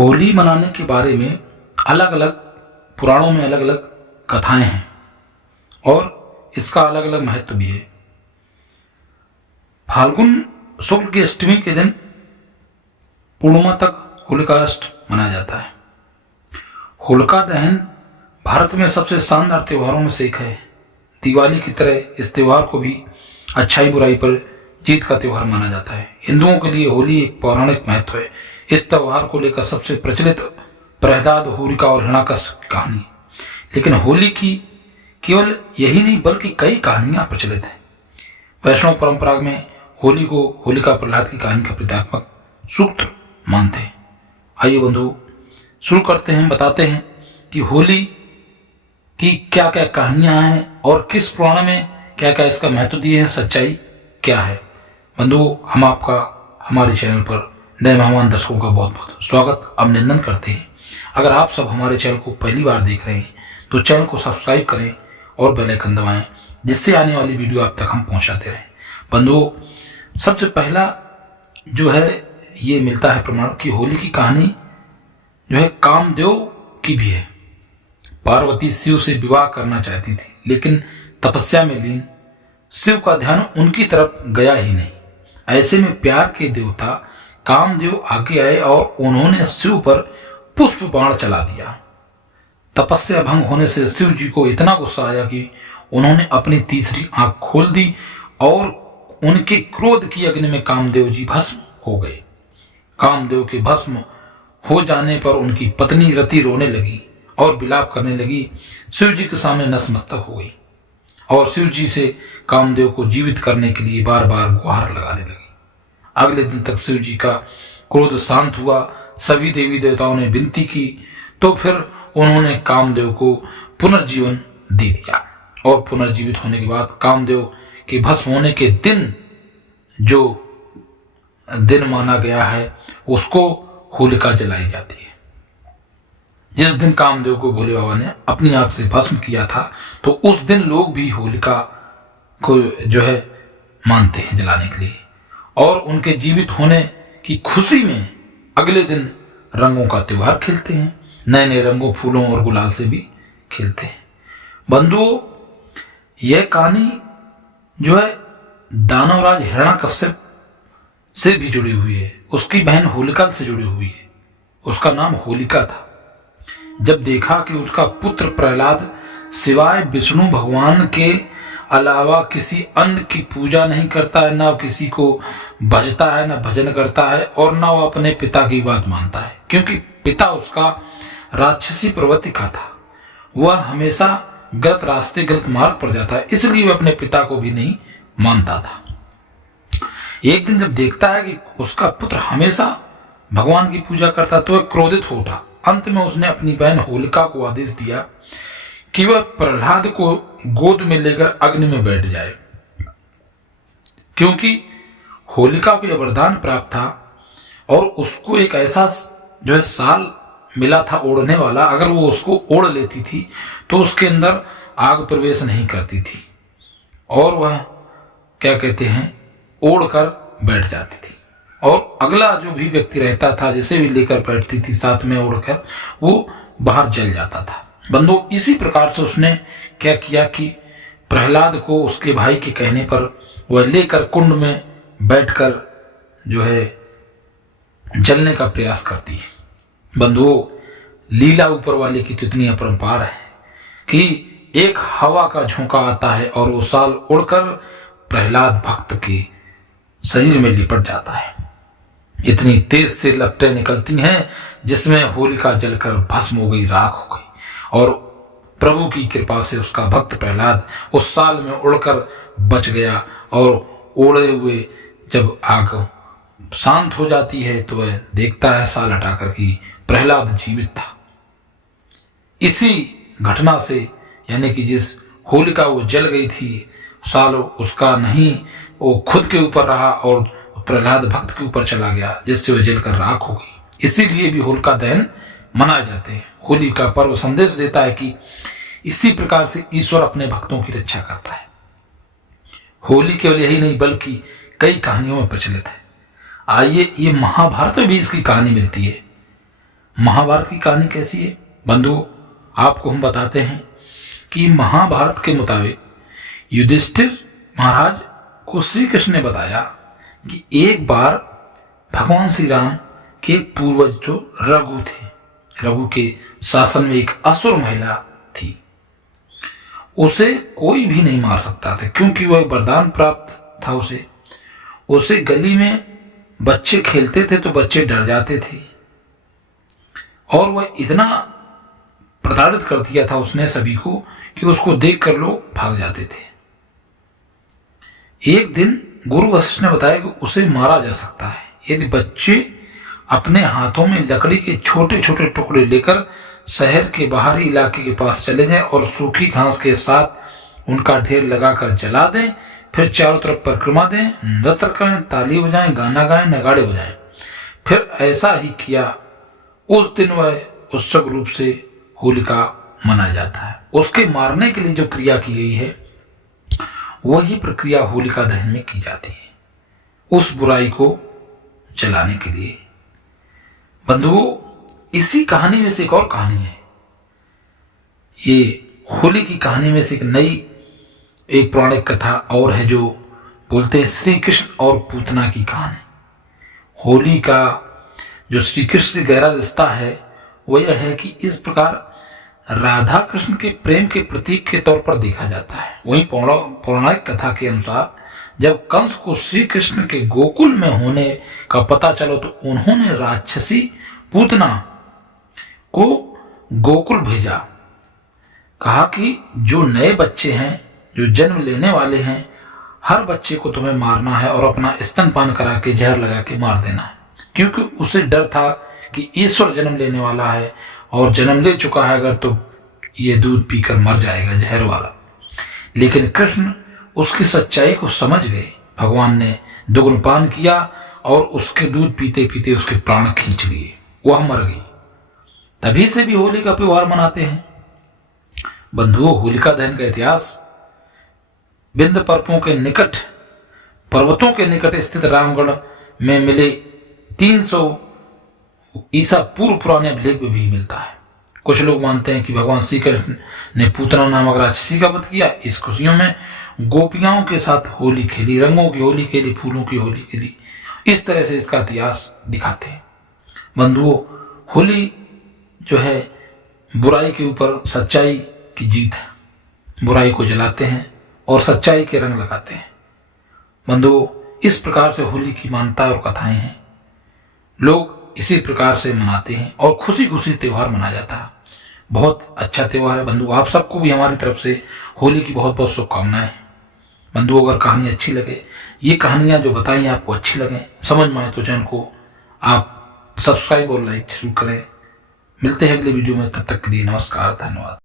होली मनाने के बारे में अलग अलग पुराणों में अलग अलग कथाएं हैं और इसका अलग अलग महत्व भी है। फाल्गुन शुक्ल की अष्टमी के दिन पूर्णिमा तक होलिकाष्ट मनाया जाता है। होलिका दहन भारत में सबसे शानदार त्योहारों में से एक है। दिवाली की तरह इस त्योहार को भी अच्छाई बुराई पर जीत का त्योहार माना जाता है। हिंदुओं के लिए होली एक पौराणिक महत्व है। इस त्योहार को लेकर सबसे प्रचलित प्रहलाद, होलिका और हिरण्याकश की कहानी। लेकिन होली की केवल यही नहीं बल्कि कई कहानियां प्रचलित हैं। वैष्णव परंपरा में होली को होलिका प्रहलाद की कहानी का प्रतीकात्मक सूत्र मानते हैं। आइए बंधु शुरू करते हैं, बताते हैं कि होली की क्या क्या कहानियां हैं और किस पुराण में क्या क्या इसका महत्व दिए हैं, सच्चाई क्या है। बंधु हम आपका हमारे चैनल पर नए मेहमान दर्शकों का बहुत बहुत स्वागत अभिनंदन करते हैं। अगर आप सब हमारे चैनल को पहली बार देख रहे हैं तो चैनल को सब्सक्राइब करें और बेल आइकन दबाएं, जिससे आने वाली वीडियो आप तक हम पहुंचाते रहें। बंधुओं, सबसे पहला जो है ये मिलता है प्रमाण कि होली की कहानी जो है कामदेव की भी है। पार्वती शिव से विवाह करना चाहती थी, लेकिन तपस्या में लीन शिव का ध्यान उनकी तरफ गया ही नहीं। ऐसे में प्यार के देवता कामदेव आगे आए और उन्होंने शिव पर पुष्प बाण चला दिया। तपस्या भंग होने से शिव जी को इतना गुस्सा आया कि उन्होंने अपनी तीसरी आंख खोल दी और उनके क्रोध की अग्नि में कामदेव जी भस्म हो गए। कामदेव के भस्म हो जाने पर उनकी पत्नी रति रोने लगी और विलाप करने लगी। शिव जी के सामने नतमस्तक हो गई और शिव जी से कामदेव को जीवित करने के लिए बार बार गुहार लगाने लगी। अगले दिन तक शिव जी का क्रोध शांत हुआ। सभी देवी देवताओं ने विनती की तो फिर उन्होंने कामदेव को पुनर्जीवन दे दिया और पुनर्जीवित होने के बाद कामदेव के भस्म होने के दिन जो दिन माना गया है उसको होलिका जलाई जाती है। जिस दिन कामदेव को भोले बाबा ने अपनी आंख से भस्म किया था तो उस दिन लोग भी होलिका को जो है मानते हैं जलाने के लिए और उनके जीवित होने की खुशी में अगले दिन रंगों का त्योहार खेलते हैं। नए नए रंगों, फूलों और गुलाल से भी खेलते हैं। बंधुओं, यह कहानी जो है दानवराज हिरण्याकश्यप से भी जुड़ी हुई है। उसकी बहन होलिका से जुड़ी हुई है। उसका नाम होलिका था। जब देखा कि उसका पुत्र प्रहलाद सिवाय विष्णु भगवान के अलावा किसी अन्य की पूजा नहीं करता है, ना किसी को भजता है, ना भजन करता है और ना वो अपने पिता की बात मानता है, क्योंकि पिता उसका राक्षसी प्रवृत्ति का था। वह हमेशा गलत रास्ते, गलत मार्ग पर जाता है, इसलिए वह अपने पिता को भी नहीं मानता था। एक दिन जब देखता है कि उसका पुत्र हमेशा भगवान की पूजा करता तो वह क्रोधित हो उठा। अंत में उसने अपनी बहन होलिका को आदेश दिया कि वह प्रहलाद को गोद में लेकर अग्नि में बैठ जाए, क्योंकि होलिका को यह वरदान प्राप्त था और उसको एक ऐसा जो है साल मिला था ओढ़ने वाला। अगर वो उसको ओढ़ लेती थी तो उसके अंदर आग प्रवेश नहीं करती थी और वह क्या कहते हैं ओढ़ कर बैठ जाती थी और अगला जो भी व्यक्ति रहता था जिसे भी लेकर बैठती थी साथ में ओढ़कर, वो बाहर जल जाता था। बंधु, इसी प्रकार से उसने क्या किया कि प्रहलाद को उसके भाई के कहने पर वह लेकर कुंड में बैठकर जो है जलने का प्रयास करती है। बंधुओं, लीला ऊपर वाले की तो इतनी अपरंपार है कि एक हवा का झोंका आता है और वो साल उड़कर प्रहलाद भक्त के शरीर में लिपट जाता है। इतनी तेज से लपटें निकलती हैं जिसमें होलिका जलकर भस्म हो गई, राख हो गई और प्रभु की कृपा से उसका भक्त प्रहलाद उस साल में उड़कर बच गया और ओढ़े हुए जब आग शांत हो जाती है तो वह देखता है साल हटाकर कि प्रहलाद जीवित था। इसी घटना से, यानी कि जिस होलिका वो जल गई थी, साल उसका नहीं वो खुद के ऊपर रहा और प्रहलाद भक्त के ऊपर चला गया, जिससे वह जलकर राख हो गई। इसीलिए भी होलिका दहन मनाए जाते हैं। होली का पर्व संदेश देता है कि इसी प्रकार से ईश्वर अपने भक्तों की रक्षा करता है। होली केवल यही नहीं बल्कि कई कहानियों में प्रचलित है। आइए, ये महाभारत में भी इसकी कहानी मिलती है। महाभारत की कहानी कैसी है बंधुओं, आपको हम बताते हैं कि महाभारत के मुताबिक युधिष्ठिर महाराज को श्री कृष्ण ने बताया कि एक बार भगवान श्री राम के पूर्वज जो रघु थे, रघु के शासन में एक असुर महिला थी, उसे कोई भी नहीं मार सकता था क्योंकि वह वरदान प्राप्त था। उसे गली में बच्चे खेलते थे तो बच्चे डर जाते थे और वह इतना प्रताड़ित कर दिया था उसने सभी को कि उसको देखकर लोग भाग जाते थे। एक दिन गुरु वशिष्ठ ने बताया कि उसे मारा जा सकता है यदि बच्चे अपने हाथों में लकड़ी के छोटे छोटे टुकड़े लेकर शहर के बाहरी इलाके के पास चले जाएं और सूखी घास के साथ उनका ढेर लगाकर जला दें, फिर चारों तरफ परिक्रमा दें, नृत्य करें, ताली बजाएं, गाना गाएं, नगाड़े बजाएं। फिर ऐसा ही किया। उस दिन वह उत्सव रूप से होलिका मनाया जाता है। उसके मारने के लिए जो क्रिया की गई है वही प्रक्रिया होलिका दहन में की जाती है, उस बुराई को जलाने के लिए। बंधुओं, इसी कहानी में से एक और कहानी है। ये होली की कहानी में से एक पौराणिक कथा और है जो बोलते हैं श्री कृष्ण और पूतना की कहानी। होली का जो श्री कृष्ण से गहरा रिश्ता है वह यह है कि इस प्रकार राधा कृष्ण के प्रेम के प्रतीक के तौर पर देखा जाता है। वहीं पौराणिक कथा के अनुसार जब कंस को श्री कृष्ण के गोकुल में होने का पता चला तो उन्होंने राक्षसी पूतना को गोकुल भेजा। कहा कि जो नए बच्चे हैं, जो जन्म लेने वाले हैं, हर बच्चे को तुम्हें मारना है और अपना स्तनपान करा के जहर लगा के मार देना है, क्योंकि उसे डर था कि ईश्वर जन्म लेने वाला है और जन्म ले चुका है अगर तो ये दूध पीकर मर जाएगा जहर वाला। लेकिन कृष्ण उसकी सच्चाई को समझ गए। भगवान ने दुग्धपान किया और उसके दूध पीते पीते उसके प्राण खींच लिए, वह मर गई। तभी से भी होली का त्योहार मनाते हैं। बंधुओं, होलिका दहन का इतिहास विंध्य पर्वतों के निकट स्थित रामगढ़ में मिले 300 ईसा पूर्व पुराने अभिलेख में भी मिलता है। कुछ लोग मानते हैं कि भगवान श्री कृष्ण ने पूतना नामक राक्षसी का वध किया। इस खुशियों में गोपियाओं के साथ होली खेली, रंगों की होली खेली, फूलों की होली खेली। इस तरह से इसका इतिहास दिखाते हैं। बंधुओं, होली जो है बुराई के ऊपर सच्चाई की जीत है। बुराई को जलाते हैं और सच्चाई के रंग लगाते हैं। बंधुओं, इस प्रकार से होली की मान्यता और कथाएं हैं। लोग इसी प्रकार से मनाते हैं और खुशी खुशी त्योहार मनाया जाता है। बहुत अच्छा त्योहार है बंधु। आप सबको भी हमारी तरफ से होली की बहुत बहुत शुभकामनाएं। बंधु, अगर कहानी अच्छी लगे, ये कहानियां जो बताई आपको अच्छी लगे, समझ में आए तो चैनल को आप सब्सक्राइब और लाइक जरूर करें। मिलते हैं अगले वीडियो में, तब तक के लिए नमस्कार, धन्यवाद।